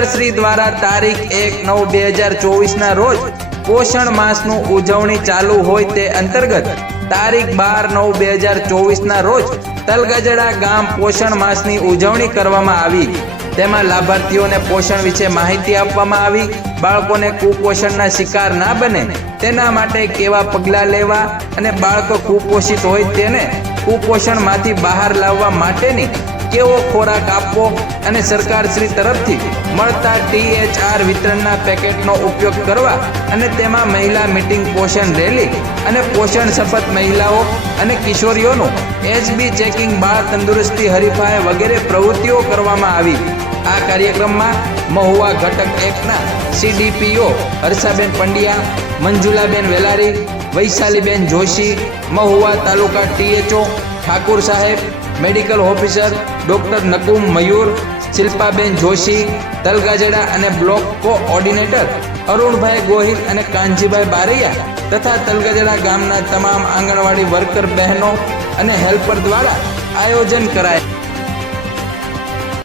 સરકારશ્રી દ્વારા તારીખ એક નવ બે હજાર ચોવીસના રોજ પોષણ માસનું ઉજવણી ચાલુ હોય તે અંતર્ગત તારીખ બાર નવ બે હજાર ચોવીસના રોજ તલગજડા ગામ પોષણ માસની ઉજવણી કરવામાં આવી. તેમાં લાભાર્થીઓને પોષણ વિશે માહિતી આપવામાં આવી. બાળકોને કુપોષણના શિકાર ના બને તેના માટે કેવા પગલાં લેવા અને બાળકો કુપોષિત હોય તેને કુપોષણમાંથી બહાર લાવવા માટેની કેવો ખોરાક આપવો અને સરકારશ્રી તરફથી મળતા ટીએચઆર વિતરણના પેકેટનો ઉપયોગ કરવા અને તેમાં મહિલા મીટિંગ પોષણ રેલી અને પોષણ શપથ મહિલાઓ અને કિશોરીઓનું એચબી ચેકિંગ, બાળ તંદુરસ્તી, હરીફાઈ વગેરે પ્રવૃત્તિઓ કરવામાં આવી. આ કાર્યક્રમમાં મહુવા ઘટક એકના CDPO Harshaben Pandya, Manjulaben Velari, Vaishaliben Joshi, Mahuva taluka THO Thakur saheb, medical officer, doctor Nakum Mayur, Shilpaben Joshi, Talgajarda અને બ્લોક કોઓર્ડિનેટર અરુણભાઈ ગોહિલ અને કાનજીભાઈ બારૈયા તથા તલગાજડા ગામના તમામ આંગણવાડી વર્કર બહેનો અને હેલ્પર દ્વારા આયોજન કરાય